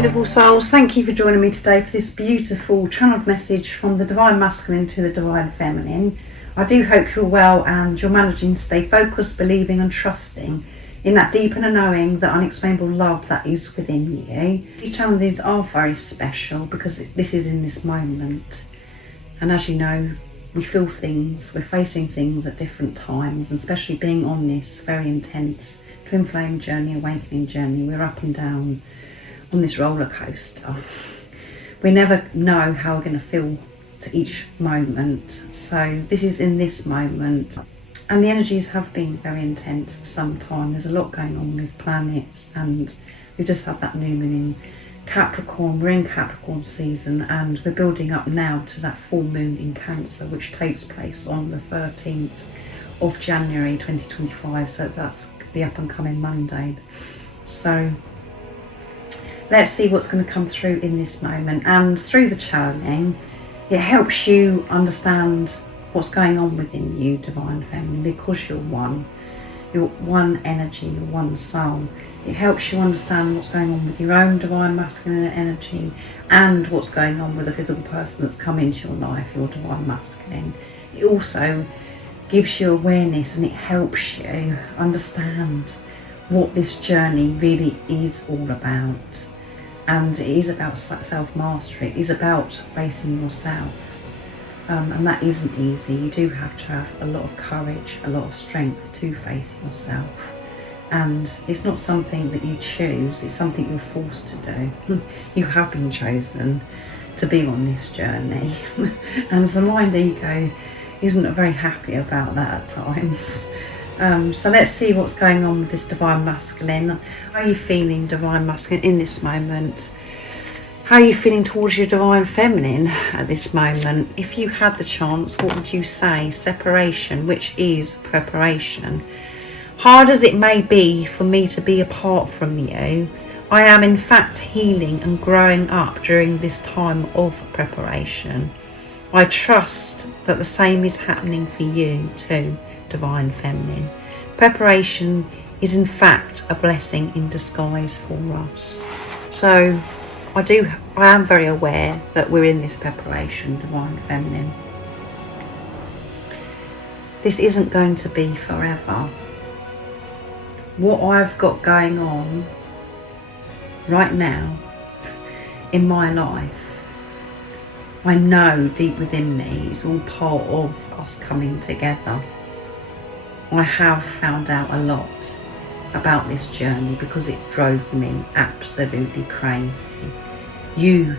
Beautiful souls, thank you for joining me today for this beautiful channeled message from the Divine Masculine to the Divine Feminine. I do hope you're well and you're managing to stay focused, believing and trusting in that deep inner knowing, the unexplainable love that is within you. These challenges are very special because this is in this moment. And as you know, we feel things, we're facing things at different times, and especially being on this very intense twin flame journey, awakening journey, we're up and down on this roller coaster. We never know how we're going to feel to each moment. So this is in this moment. And the energies have been very intense for some time. There's a lot going on with planets, and we've just had that new moon in Capricorn. We're in Capricorn season and we're building up now to that full moon in Cancer, which takes place on the 13th of January 2025. So that's the up and coming Monday. So let's see what's going to come through in this moment. And through the channeling, it helps you understand what's going on within you, Divine Feminine, because you're one. You're one energy, you're one soul. It helps you understand what's going on with your own Divine Masculine energy and what's going on with the physical person that's come into your life, your Divine Masculine. It also gives you awareness and it helps you understand what this journey really is all about. And it is about self-mastery. It is about facing yourself. And that isn't easy. You do have to have a lot of courage, a lot of strength to face yourself. And it's not something that you choose, it's something you're forced to do. You have been chosen to be on this journey. And the mind ego isn't very happy about that at times. So let's see what's going on with this Divine Masculine. How are you feeling, Divine Masculine, in this moment? How are you feeling towards your Divine Feminine at this moment? If you had the chance, what would you say? Separation, which is preparation. Hard as it may be for me to be apart from you, I am in fact healing and growing up during this time of preparation. I trust that the same is happening for you too, Divine Feminine. Preparation is in fact a blessing in disguise for us. So I am very aware that we're in this preparation, Divine Feminine. This isn't going to be forever. What I've got going on right now in my life, I know deep within me it's all part of us coming together. I have found out a lot about this journey because it drove me absolutely crazy. You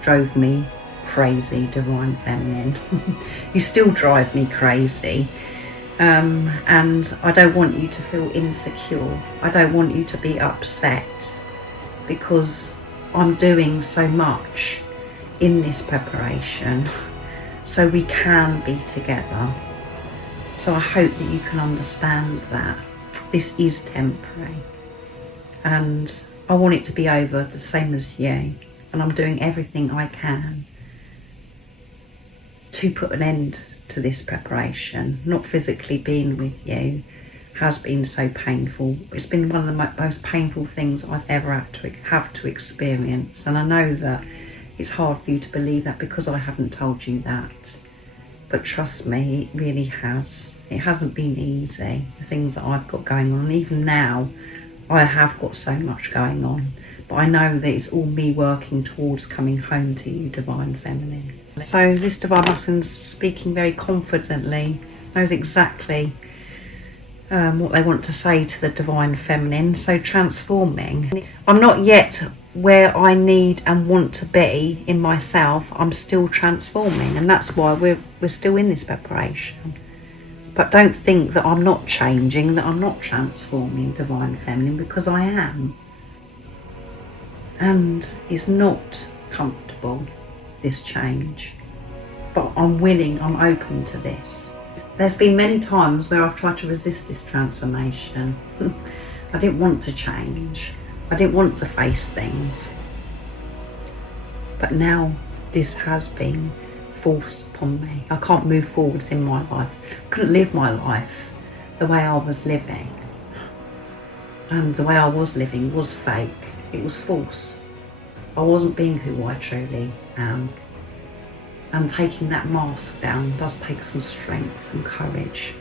drove me crazy, Divine Feminine. You still drive me crazy. And I don't want you to feel insecure. I don't want you to be upset because I'm doing so much in this preparation so we can be together. So I hope that you can understand that this is temporary and I want it to be over the same as you, and I'm doing everything I can to put an end to this preparation. Not physically being with you has been so painful. It's been one of the most painful things I've ever had to experience, and I know that it's hard for you to believe that because I haven't told you that. But trust me, it really has. It hasn't been easy, the things that I've got going on. Even now, I have got so much going on. But I know that it's all me working towards coming home to you, Divine Feminine. So this Divine Masculine's speaking very confidently, knows exactly what they want to say to the Divine Feminine. So transforming. I'm not yet where I need and want to be in myself. I'm still transforming, and that's why we're still in this preparation. But don't think that I'm not changing, that I'm not transforming, Divine Feminine, because I am. And it's not comfortable, this change, but I'm willing, I'm open to this. There's been many times where I've tried to resist this transformation. I didn't want to change. I didn't want to face things. But now this has been forced upon me. I can't move forwards in my life. I couldn't live my life the way I was living. And the way I was living was fake. It was false. I wasn't being who I truly am. And taking that mask down does take some strength and courage.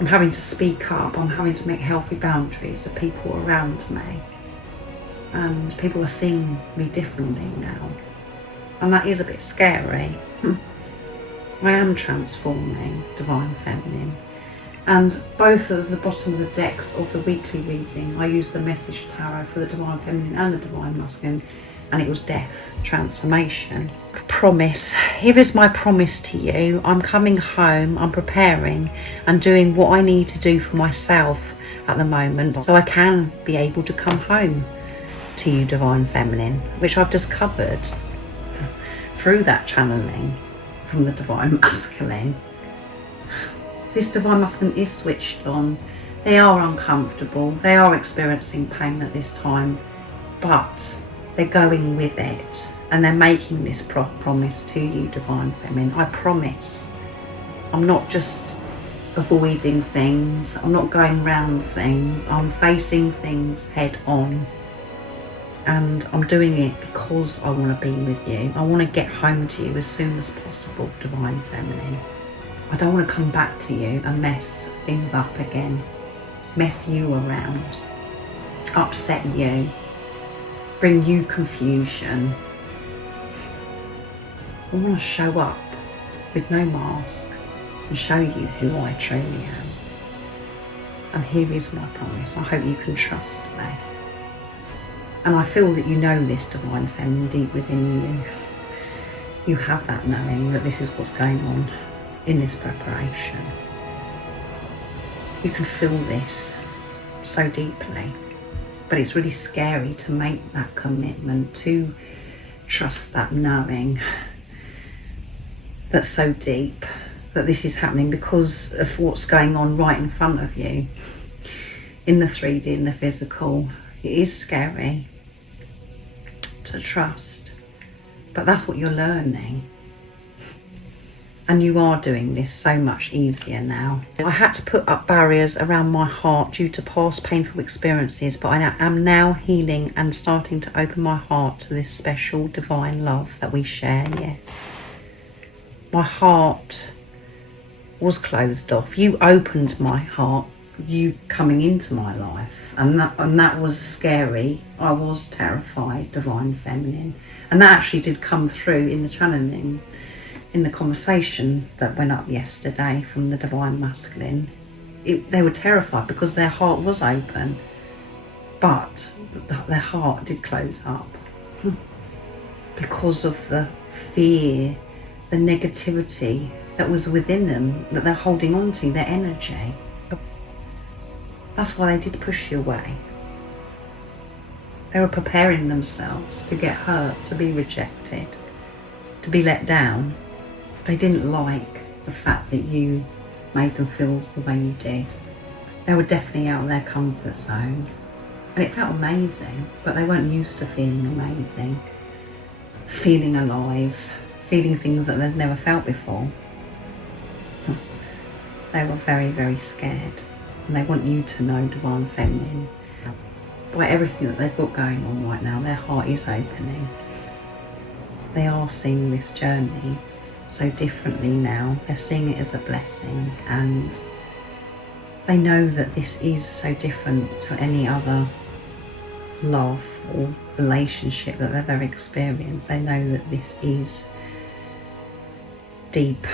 I'm having to speak up, I'm having to make healthy boundaries with people around me. And people are seeing me differently now. And that is a bit scary. I am transforming, Divine Feminine. And both at the bottom of the decks of the weekly reading, I used the Message Tarot for the Divine Feminine and the Divine Masculine, and it was death, transformation. Promise. Here is my promise to you. I'm coming home, I'm preparing and doing what I need to do for myself at the moment so I can be able to come home to you, Divine Feminine, which I've discovered through that channeling from the Divine Masculine. This Divine Masculine is switched on. They are uncomfortable. They are experiencing pain at this time, but they're going with it and they're making this promise to you, Divine Feminine. I promise. I'm not just avoiding things. I'm not going round things. I'm facing things head on. And I'm doing it because I want to be with you. I want to get home to you as soon as possible, Divine Feminine. I don't want to come back to you and mess things up again, mess you around, upset you, bring you confusion. I want to show up with no mask and show you who I truly am. And here is my promise. I hope you can trust me. And I feel that you know this, Divine Feminine, deep within you. You have that knowing that this is what's going on in this preparation. You can feel this so deeply, but it's really scary to make that commitment, to trust that knowing that's so deep, that this is happening because of what's going on right in front of you in the 3D, in the physical. It is scary to trust, but that's what you're learning. And you are doing this so much easier now. I had to put up barriers around my heart due to past painful experiences, but I am now healing and starting to open my heart to this special divine love that we share, yes. My heart was closed off. You opened my heart, you coming into my life, and that was scary. I was terrified, Divine Feminine. And that actually did come through in the channeling, in the conversation that went up yesterday from the Divine Masculine. They were terrified because their heart was open, but their heart did close up because of the fear, the negativity that was within them, that they're holding on to, their energy. That's why they did push you away. They were preparing themselves to get hurt, to be rejected, to be let down. They didn't like the fact that you made them feel the way you did. They were definitely out of their comfort zone. And it felt amazing, but they weren't used to feeling amazing, feeling alive, feeling things that they'd never felt before. They were very, very scared. And they want you to know, Divine Feminine, by everything that they've got going on right now, their heart is opening. They are seeing this journey so differently now. They're seeing it as a blessing, and they know that this is so different to any other love or relationship that they've ever experienced. They know that this is deep.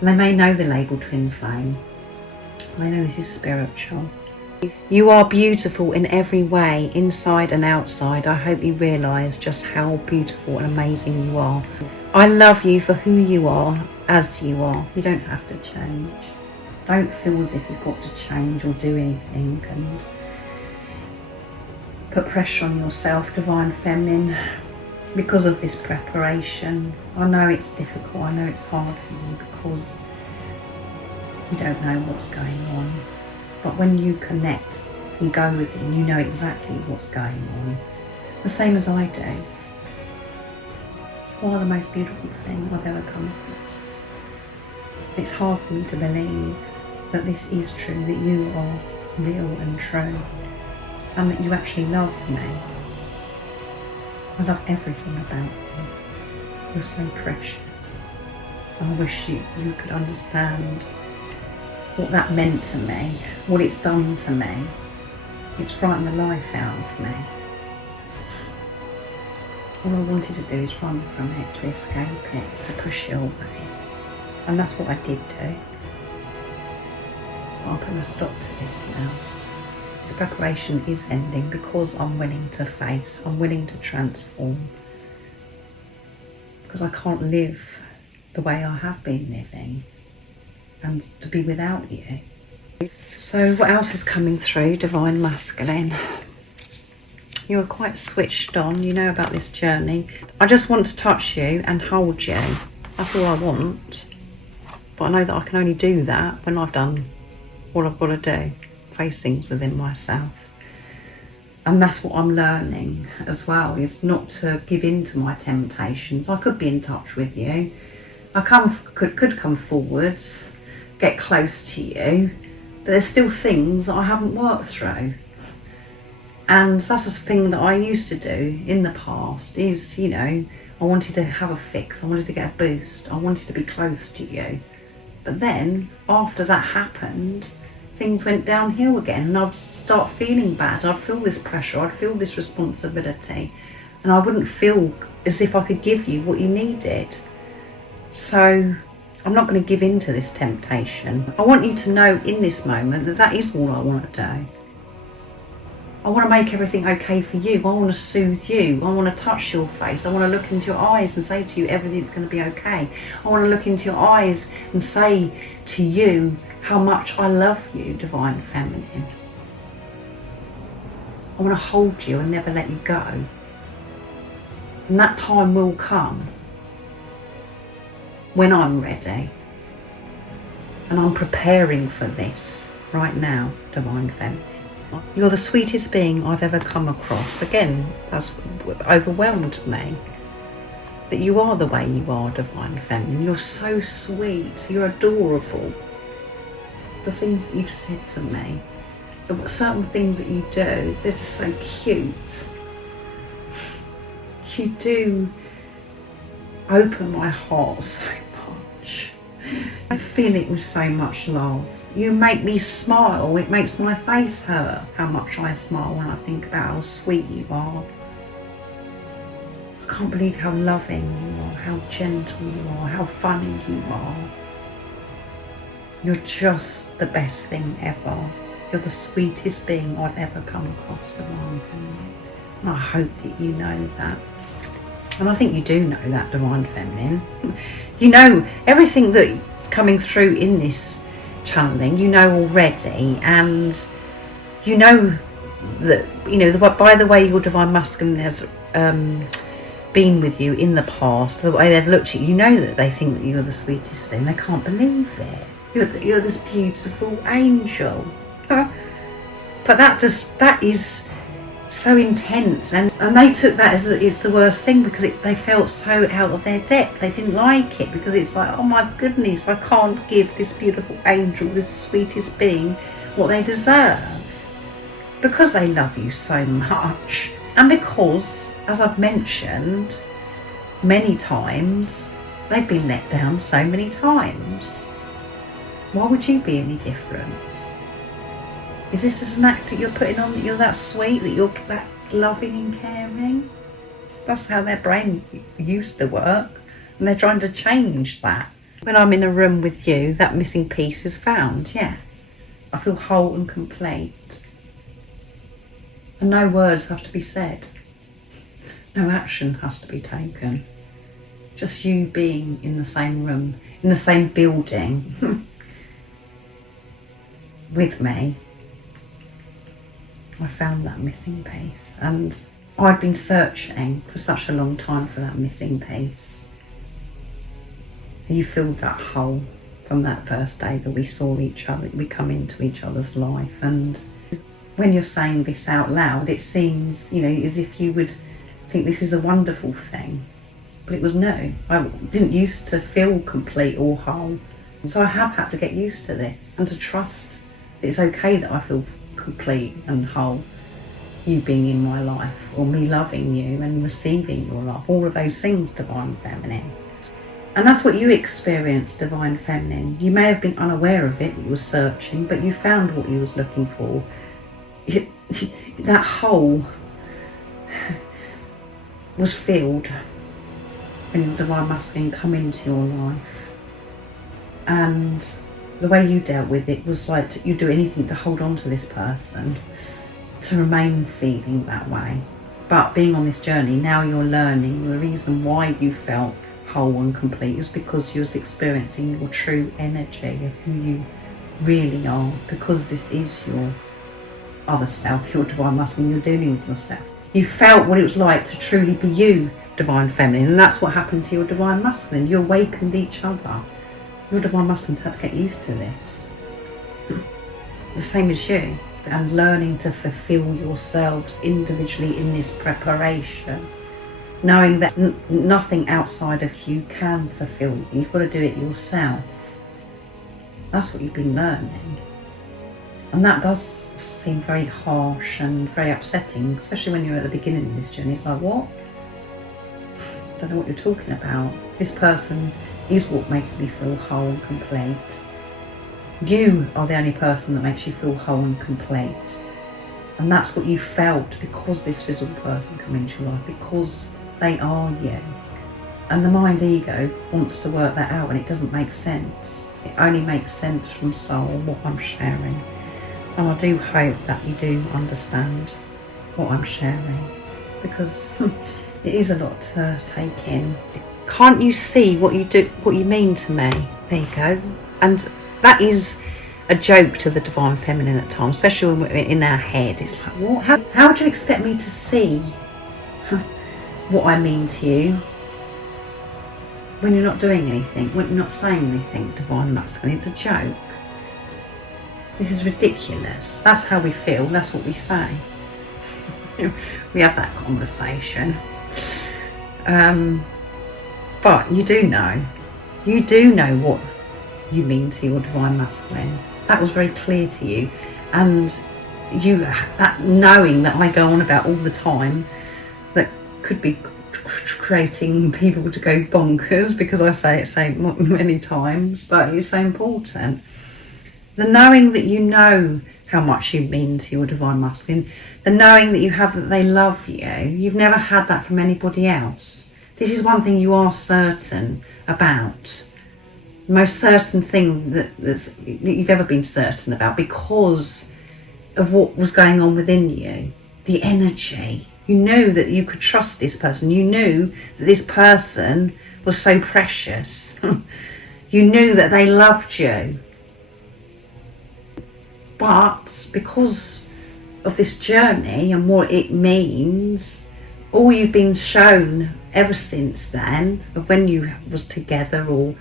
And they may know the label twin flame. They know this is spiritual. You are beautiful in every way, inside and outside. I hope you realise just how beautiful and amazing you are. I love you for who you are, as you are. You don't have to change. Don't feel as if you've got to change or do anything and put pressure on yourself, Divine Feminine, because of this preparation. I know it's difficult, I know it's hard for you because you don't know what's going on. But when you connect and go with it, you know exactly what's going on. The same as I do. You are the most beautiful thing I've ever come across. It's hard for me to believe that this is true, that you are real and true, and that you actually love me. I love everything about you. You're so precious. I wish you could understand what that meant to me, what it's done to me. It's frightened the life out of me. All I wanted to do is run from it, to escape it, to push it away. And that's what I did do. I'll put a stop to this now. This preparation is ending because I'm willing to face, I'm willing to transform. Because I can't live the way I have been living and to be without you. So what else is coming through, Divine Masculine? You're quite switched on, you know about this journey. I just want to touch you and hold you. That's all I want. But I know that I can only do that when I've done what I've got to do, face things within myself. And that's what I'm learning as well, is not to give in to my temptations. I could be in touch with you. I could come forwards, get close to you, but there's still things that I haven't worked through. And that's a thing that I used to do in the past, is, you know, I wanted to have a fix, I wanted to get a boost, I wanted to be close to you. But then, after that happened, things went downhill again, and I'd start feeling bad. I'd feel this pressure, I'd feel this responsibility, and I wouldn't feel as if I could give you what you needed. So I'm not going to give in to this temptation. I want you to know in this moment that that is all I want to do. I want to make everything okay for you. I want to soothe you. I want to touch your face. I want to look into your eyes and say to you, everything's going to be okay. I want to look into your eyes and say to you how much I love you, Divine Feminine. I want to hold you and never let you go. And that time will come when I'm ready. And I'm preparing for this right now, Divine Feminine. You're the sweetest being I've ever come across. Again, that's overwhelmed me. That you are the way you are, Divine Feminine. You're so sweet. You're adorable. The things that you've said to me, certain things that you do, they're just so cute. You do open my heart so much. I feel it with so much love. You make me smile. It makes my face hurt how much I smile when I think about how sweet you are. I can't believe how loving you are, how gentle you are, how funny you are. You're just the best thing ever. You're the sweetest being I've ever come across, Divine Feminine. And I hope that you know that. And I think you do know that, Divine Feminine. You know everything that's coming through in this channeling, you know already, and you know that, you know, by the way your Divine Masculine has been with you in the past, the way they've looked at you, you know that they think that you're the sweetest thing. They can't believe it. You're this beautiful angel. But that is so intense, and they took that as it's the worst thing, because they felt so out of their depth. They didn't like it, because it's like, oh my goodness, I can't give this beautiful angel, this sweetest being, what they deserve, because they love you so much. And because, as I've mentioned many times, they've been let down so many times. Why would you be any different? Is this as an act that you're putting on, that you're that sweet, that you're that loving and caring? That's how their brain used to work, and they're trying to change that. When I'm in a room with you, that missing piece is found, yeah. I feel whole and complete. And no words have to be said. No action has to be taken. Just you being in the same room, in the same building with me. I found that missing piece, and I'd been searching for such a long time for that missing piece. You filled that hole from that first day that we saw each other, we come into each other's life. And when you're saying this out loud, it seems, you know, as if you would think this is a wonderful thing, but it was new. I didn't used to feel complete or whole, so I have had to get used to this and to trust that it's okay that I feel complete and whole. you being in my life, or me loving you and receiving your love, all of those things, Divine Feminine. And that's what you experienced, Divine Feminine. You may have been unaware of it, that you were searching, but you found what you was looking for. That hole was filled when the Divine Masculine come into your life. And the way you dealt with it was like you do anything to hold on to this person, to remain feeling that way. But being on this journey, now you're learning the reason why you felt whole and complete is because you was experiencing your true energy of who you really are, because this is your other self, your Divine Masculine. You're dealing with yourself. You felt what it was like to truly be you, Divine Feminine, and that's what happened to your Divine Masculine. You awakened each other. Your Divine Masculine had to get used to this, the same as you, and learning to fulfill yourselves individually in this preparation, knowing that nothing outside of you can fulfill you. You've got to do it yourself. That's what you've been learning. And that does seem very harsh and very upsetting, especially when you're at the beginning of this journey. It's like, what? I don't know what you're talking about. This person is what makes me feel whole and complete. You are the only person that makes you feel whole and complete. And that's what you felt because this physical person come into your life, because they are you. And the mind ego wants to work that out, and it doesn't make sense. It only makes sense from soul, what I'm sharing. And I do hope that you do understand what I'm sharing, because it is a lot to take in. Can't you see what you do, what you mean to me? There you go. And that is a joke to the Divine Feminine at times, especially when we're in our head. It's like, what? How do you expect me to see what I mean to you when you're not doing anything, when you're not saying anything, Divine Masculine? It's a joke. This is ridiculous. That's how we feel. That's what we say. We have that conversation. But you do know what you mean to your Divine Masculine. That was very clear to you. And you, that knowing that I go on about all the time, that could be creating people to go bonkers because I say it so many times, but it's so important. The knowing that you know how much you mean to your Divine Masculine, the knowing that you have that they love you, you've never had that from anybody else. This is one thing you are certain about. The most certain thing that you've ever been certain about, because of what was going on within you. The energy. You knew that you could trust this person. You knew that this person was so precious. You knew that they loved you. But because of this journey and what it means, all you've been shown ever since then, of when you was together or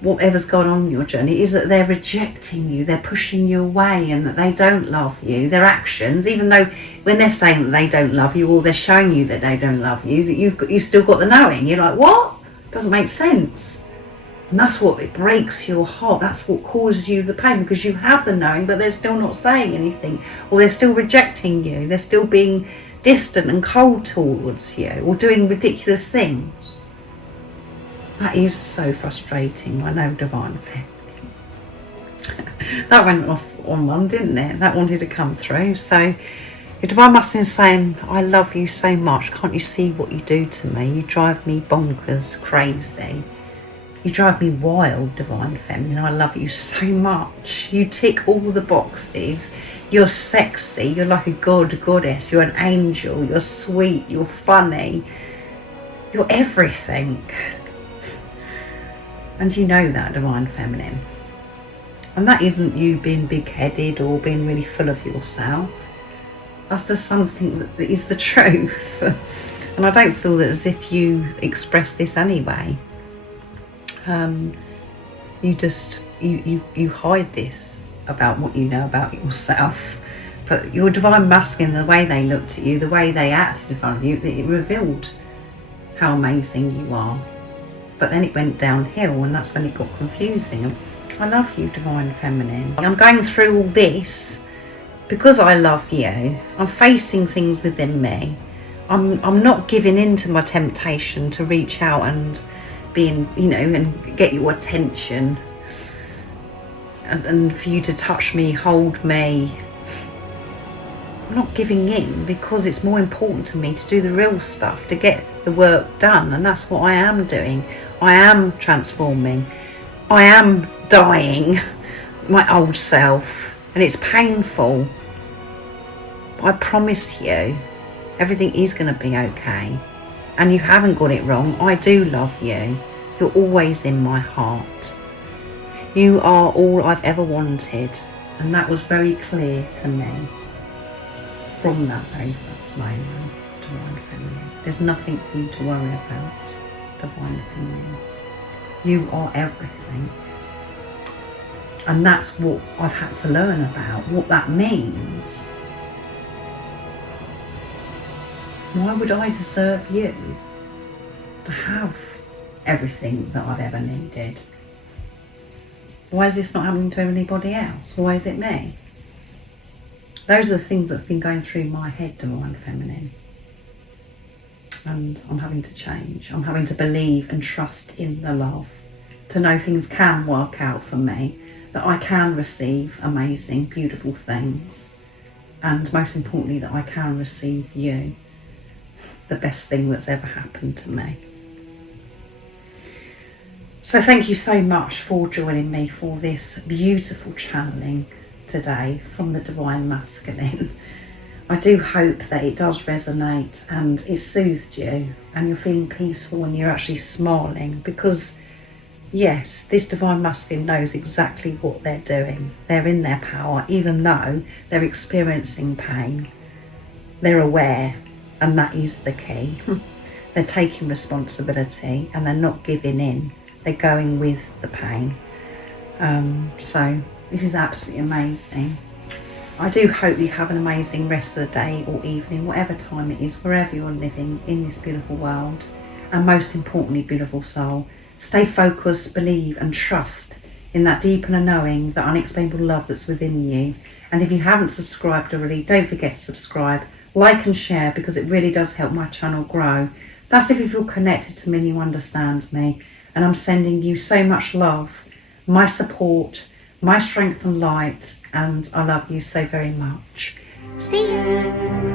whatever's gone on in your journey, is that they're rejecting you, they're pushing you away, and that they don't love you. Their actions, even though when they're saying that they don't love you, or they're showing you that they don't love you, that you've still got the knowing. You're like, what? Doesn't make sense. And that's what, it breaks your heart. That's what causes you the pain, because you have the knowing, but they're still not saying anything, or they're still rejecting you. They're still being distant and cold towards you, or doing ridiculous things. That is so frustrating. I know, Divine Feminine. That went off on one, didn't it? That wanted to come through. So your Divine Masculine is saying, I love you so much. Can't you see what you do to me? You drive me bonkers, crazy. You drive me wild, Divine Feminine. I love you so much. You tick all the boxes. You're sexy. You're like a goddess. You're an angel. You're sweet. You're funny. You're everything. And you know that, Divine Feminine. And that isn't you being big-headed or being really full of yourself. That's just something that is the truth. And I don't feel that as if you express this anyway. You hide this about what you know about yourself. But your Divine Masculine, the way they looked at you, the way they acted in front of you, it revealed how amazing you are. But then it went downhill, and that's when it got confusing. I love you, Divine Feminine. I'm going through all this because I love you, I'm facing things within me. I'm not giving in to my temptation to reach out and being, and get your attention and for you to touch me, hold me. I'm not giving in, because it's more important to me to do the real stuff, to get the work done, and that's what I am doing. I am transforming. I am dying my old self, and it's painful. But I promise you, everything is going to be okay. And you haven't got it wrong. I do love you. You're always in my heart. You are all I've ever wanted. And that was very clear to me from that very first moment, Divine Feminine. There's nothing for you to worry about, Divine Feminine. You are everything. And that's what I've had to learn about, what that means. Why would I deserve you to have everything that I've ever needed? Why is this not happening to anybody else? Why is it me? Those are the things that have been going through my head, Divine Feminine. And I'm having to change. I'm having to believe and trust in the love, to know things can work out for me, that I can receive amazing, beautiful things. And most importantly, that I can receive you, the best thing that's ever happened to me. So thank you so much for joining me for this beautiful channeling today from the Divine Masculine. I do hope that it does resonate and it soothed you and you're feeling peaceful and you're actually smiling, because yes, this Divine Masculine knows exactly what they're doing. They're in their power, even though they're experiencing pain. They're aware, and that is the key. They're taking responsibility and they're not giving in. They're going with the pain. So this is absolutely amazing. I do hope you have an amazing rest of the day or evening, whatever time it is, wherever you're living in this beautiful world. And most importantly, beautiful soul, stay focused, believe and trust in that deep inner knowing, that unexplainable love that's within you. And if you haven't subscribed already, don't forget to subscribe, like and share, because it really does help my channel grow. That's if you feel connected to me and you understand me. And I'm sending you so much love, my support, my strength and light, and I love you so very much. See you.